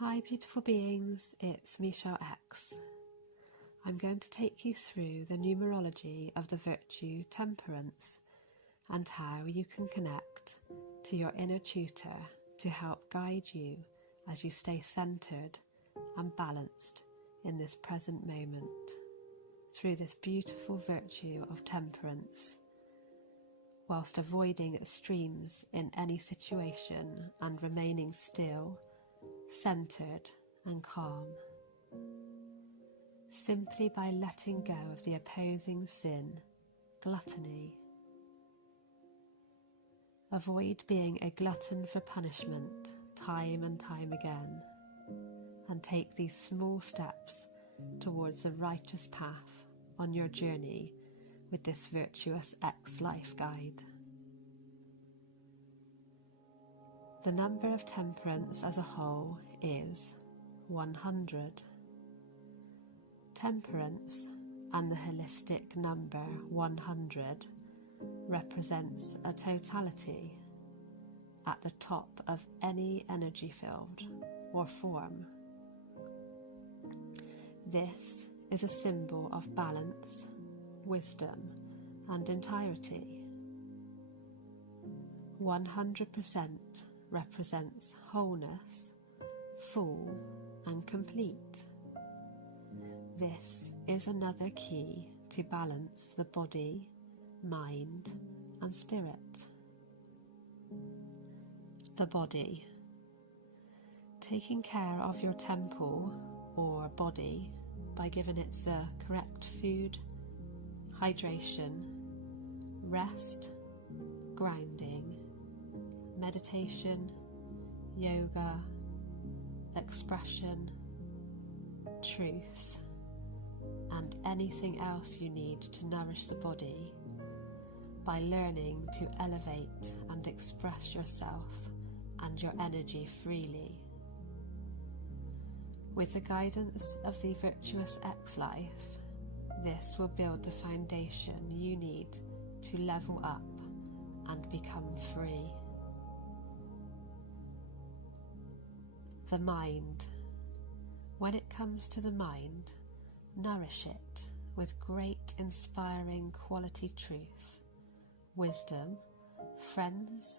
Hi beautiful beings, it's Michelle X. I'm going to take you through the numerology of the virtue temperance and how you can connect to your inner tutor to help guide you as you stay centered and balanced in this present moment through this beautiful virtue of temperance, whilst avoiding extremes in any situation and remaining still, centered and calm, simply by letting go of the opposing sin, gluttony. Avoid being a glutton for punishment time and time again, and take these small steps towards the righteous path on your journey with this virtuous X life guide. The number of temperance as a whole is 100. Temperance and the holistic number 100 represents a totality at the top of any energy field or form. This is a symbol of balance, wisdom, and entirety. 100% represents wholeness, full and complete. This is another key to balance the body, mind, and spirit. The body. Taking care of your temple or body by giving it the correct food, hydration, rest, grounding, meditation, yoga, expression, truth, and anything else you need to nourish the body by learning to elevate and express yourself and your energy freely. With the guidance of the virtuous X life, this will build the foundation you need to level up and become free. The mind. When it comes to the mind, nourish it with great inspiring quality truth, wisdom, friends,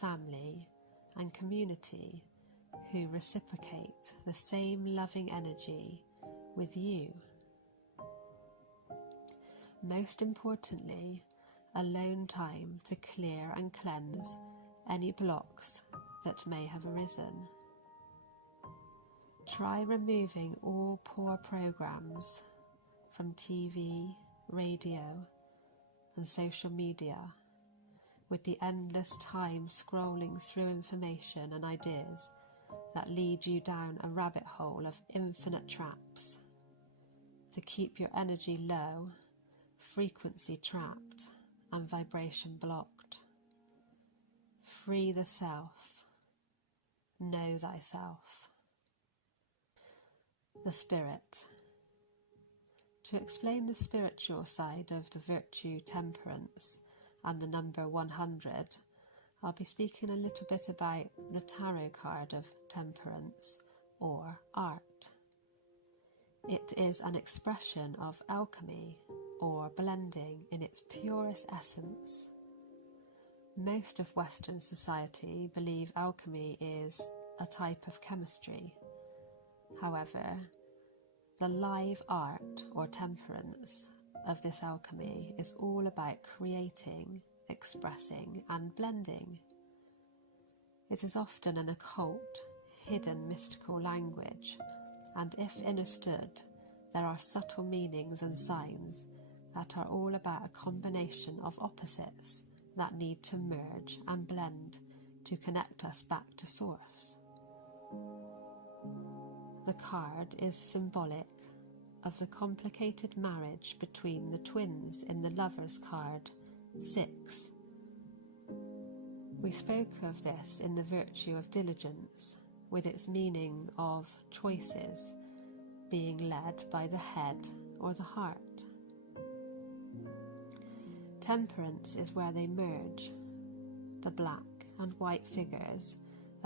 family, and community who reciprocate the same loving energy with you. Most importantly, alone time to clear and cleanse any blocks that may have arisen. Try removing all poor programs from TV, radio, and social media, with the endless time scrolling through information and ideas that lead you down a rabbit hole of infinite traps to keep your energy low, frequency trapped, and vibration blocked. Free the self. Know thyself. The spirit. To explain the spiritual side of the virtue temperance and the number 100, I'll be speaking a little bit about the tarot card of temperance, or art. It is an expression of alchemy, or blending in its purest essence. Most of Western society believe alchemy is a type of chemistry. However, the live art or temperance of this alchemy is all about creating, expressing, and blending. It is often an occult, hidden mystical language, and if understood, there are subtle meanings and signs that are all about a combination of opposites that need to merge and blend to connect us back to source. The card is symbolic of the complicated marriage between the twins in the Lover's card 6. We spoke of this in the virtue of diligence, with its meaning of choices being led by the head or the heart. Temperance is where they merge, the black and white figures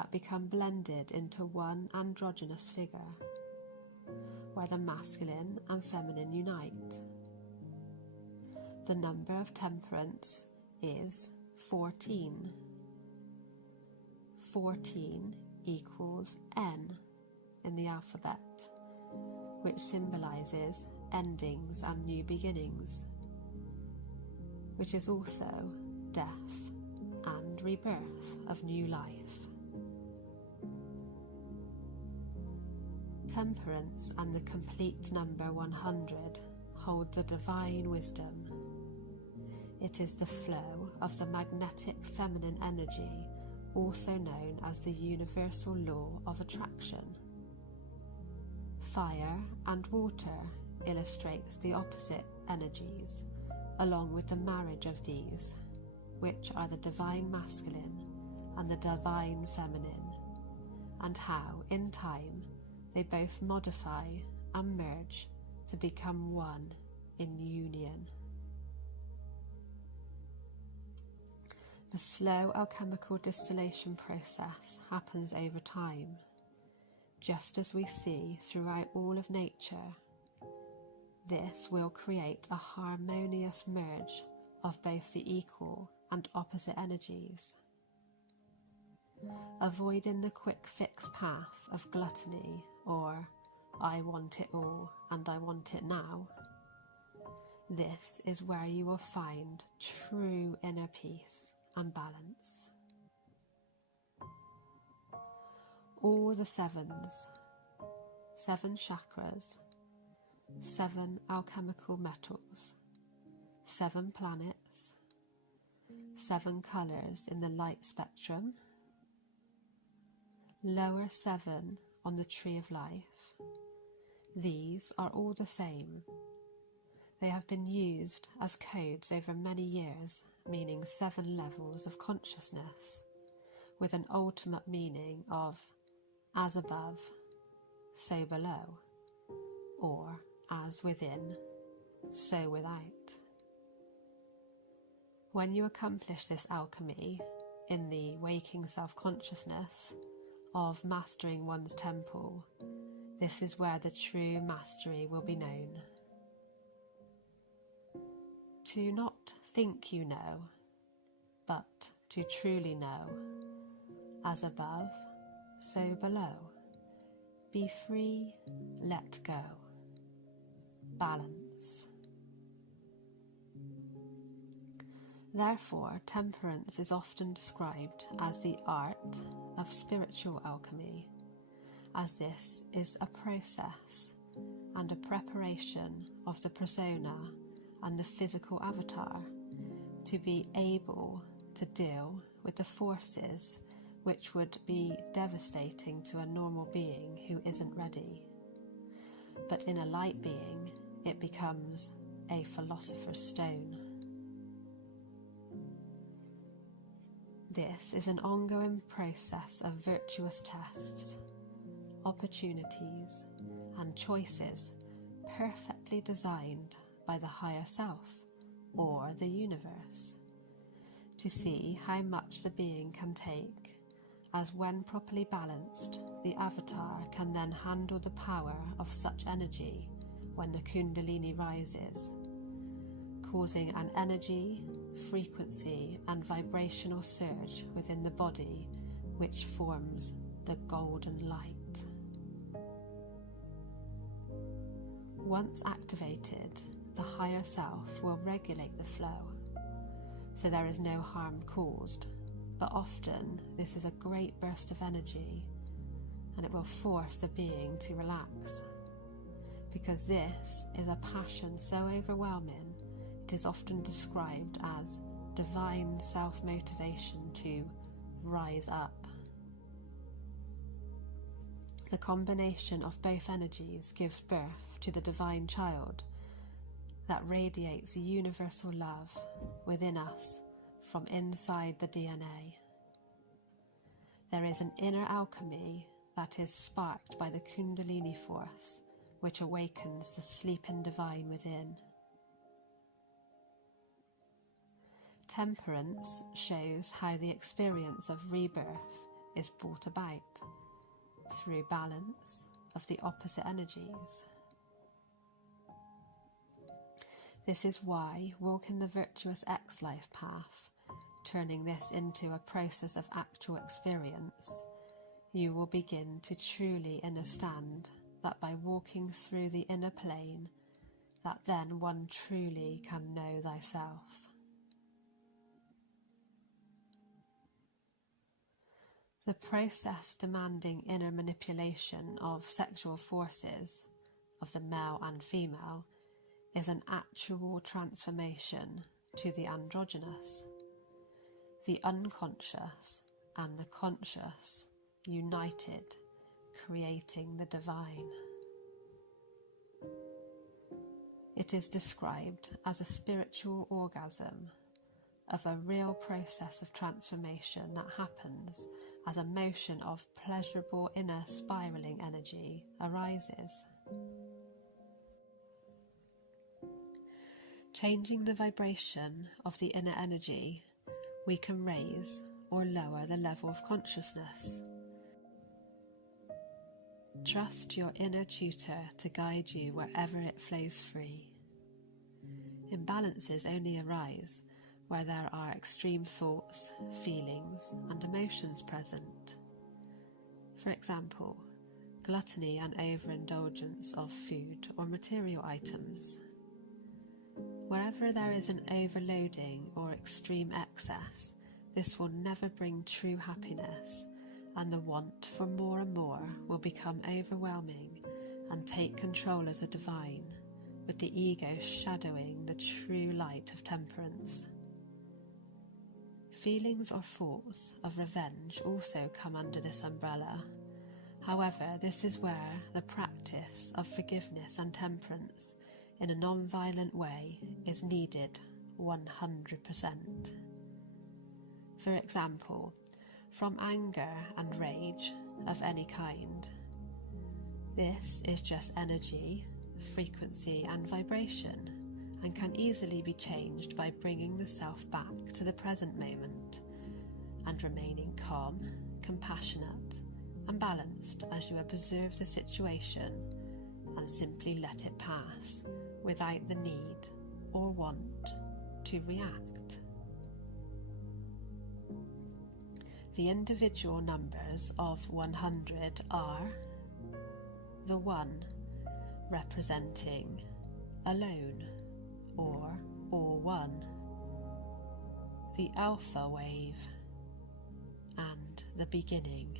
that become blended into one androgynous figure, where the masculine and feminine unite. The number of temperance is 14. 14 equals N in the alphabet, which symbolises endings and new beginnings, which is also death and rebirth of new life. Temperance and the complete number 100 hold the divine wisdom. It is the flow of the magnetic feminine energy, also known as the universal law of attraction. Fire and water illustrates the opposite energies, along with the marriage of these, which are the divine masculine and the divine feminine, and how, in time, they both modify and merge to become one in union. The slow alchemical distillation process happens over time, just as we see throughout all of nature. This will create a harmonious merge of both the equal and opposite energies. Avoiding the quick fix path of gluttony or I want it all and I want it now. This is where you will find true inner peace and balance. All the sevens, 7 chakras, 7 alchemical metals, 7 planets, 7 colours in the light spectrum, lower 7 on the tree of life. These are all the same. They have been used as codes over many years, meaning 7 levels of consciousness, with an ultimate meaning of as above, so below, or as within, so without. When you accomplish this alchemy in the waking self-consciousness of mastering one's temple, this is where the true mastery will be known. To not think you know, but to truly know, as above, so below. Be free, let go. Balance. Therefore, temperance is often described as the art of spiritual alchemy, as this is a process and a preparation of the persona and the physical avatar to be able to deal with the forces which would be devastating to a normal being who isn't ready. But in a light being, it becomes a philosopher's stone. This is an ongoing process of virtuous tests, opportunities, and choices perfectly designed by the higher self or the universe to see how much the being can take, as when properly balanced, the avatar can then handle the power of such energy when the Kundalini rises, causing an energy, frequency and vibrational surge within the body which forms the golden light. Once activated, the higher self will regulate the flow, so there is no harm caused, but often this is a great burst of energy and it will force the being to relax, because this is a passion so overwhelming it is often described as divine self-motivation to rise up. The combination of both energies gives birth to the divine child that radiates universal love within us from inside the DNA. There is an inner alchemy that is sparked by the Kundalini force, which awakens the sleeping divine within. Temperance shows how the experience of rebirth is brought about through balance of the opposite energies. This is why walking the virtuous X life path, turning this into a process of actual experience, you will begin to truly understand that by walking through the inner plane, that then one truly can know thyself. The process demanding inner manipulation of sexual forces of the male and female is an actual transformation to the androgynous, the unconscious and the conscious united, creating the divine. It is described as a spiritual orgasm of a real process of transformation that happens as a motion of pleasurable inner spiraling energy arises. Changing the vibration of the inner energy, we can raise or lower the level of consciousness. Trust your inner tutor to guide you wherever it flows free. Imbalances only arise where there are extreme thoughts, feelings, and emotions present. For example, gluttony and overindulgence of food or material items. Wherever there is an overloading or extreme excess, this will never bring true happiness, and the want for more and more will become overwhelming and take control as a divine, with the ego shadowing the true light of temperance. Feelings or thoughts of revenge also come under this umbrella. However, this is where the practice of forgiveness and temperance in a non-violent way is needed 100%. For example, from anger and rage of any kind. This is just energy, frequency and vibration, and can easily be changed by bringing the self back to the present moment and remaining calm, compassionate and balanced as you observe the situation and simply let it pass without the need or want to react. The individual numbers of 100 are the 1 representing alone or all one, the alpha wave and the beginning,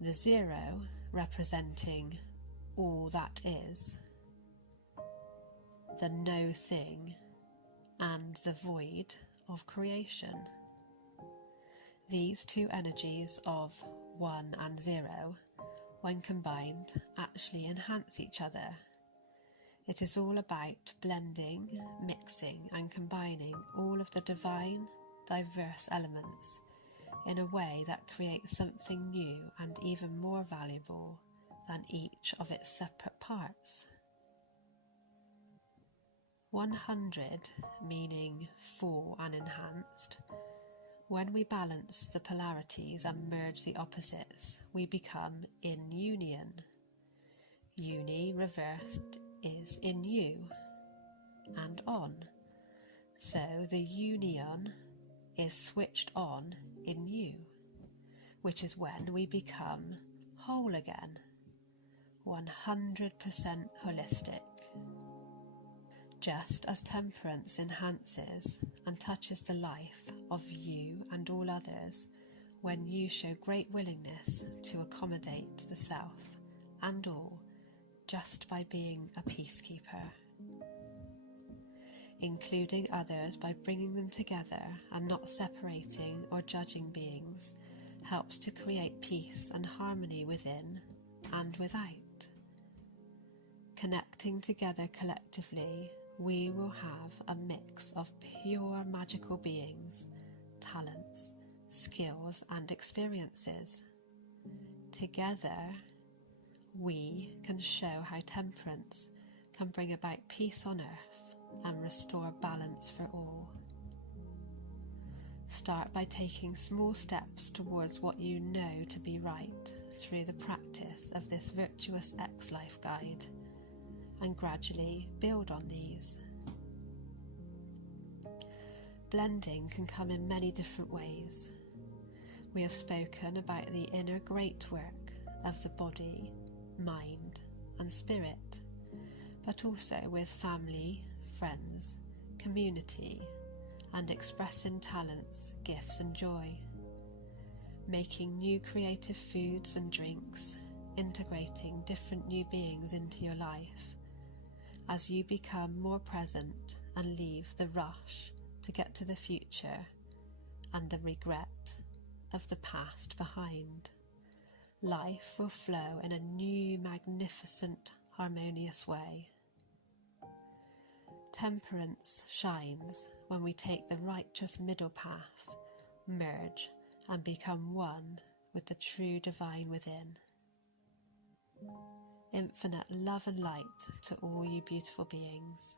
the 0 representing all that is, the no thing and the void of creation. These two energies of 1 and 0, when combined, actually enhance each other. It is all about blending, mixing and combining all of the divine, diverse elements in a way that creates something new and even more valuable than each of its separate parts. 100 meaning full and enhanced. When we balance the polarities and merge the opposites, we become in union. Uni reversed is in you and on. So the union is switched on in you, which is when we become whole again, 100% holistic. Just as temperance enhances and touches the life of you and all others when you show great willingness to accommodate the self and all just by being a peacekeeper, including others by bringing them together and not separating or judging beings, helps to create peace and harmony within and without. Connecting together collectively, we will have a mix of pure magical beings, talents, skills and experiences. Together, we can show how temperance can bring about peace on earth and restore balance for all. Start by taking small steps towards what you know to be right through the practice of this virtuous X-Life guide, and gradually build on these. Blending can come in many different ways. We have spoken about the inner great work of the body, mind, and spirit, but also with family, friends, community, and expressing talents, gifts, and joy. Making new creative foods and drinks, integrating different new beings into your life as you become more present and leave the rush to get to the future and the regret of the past behind. Life will flow in a new, magnificent, harmonious way. Temperance shines when we take the righteous middle path, merge, and become one with the true divine within. Infinite love and light to all you beautiful beings.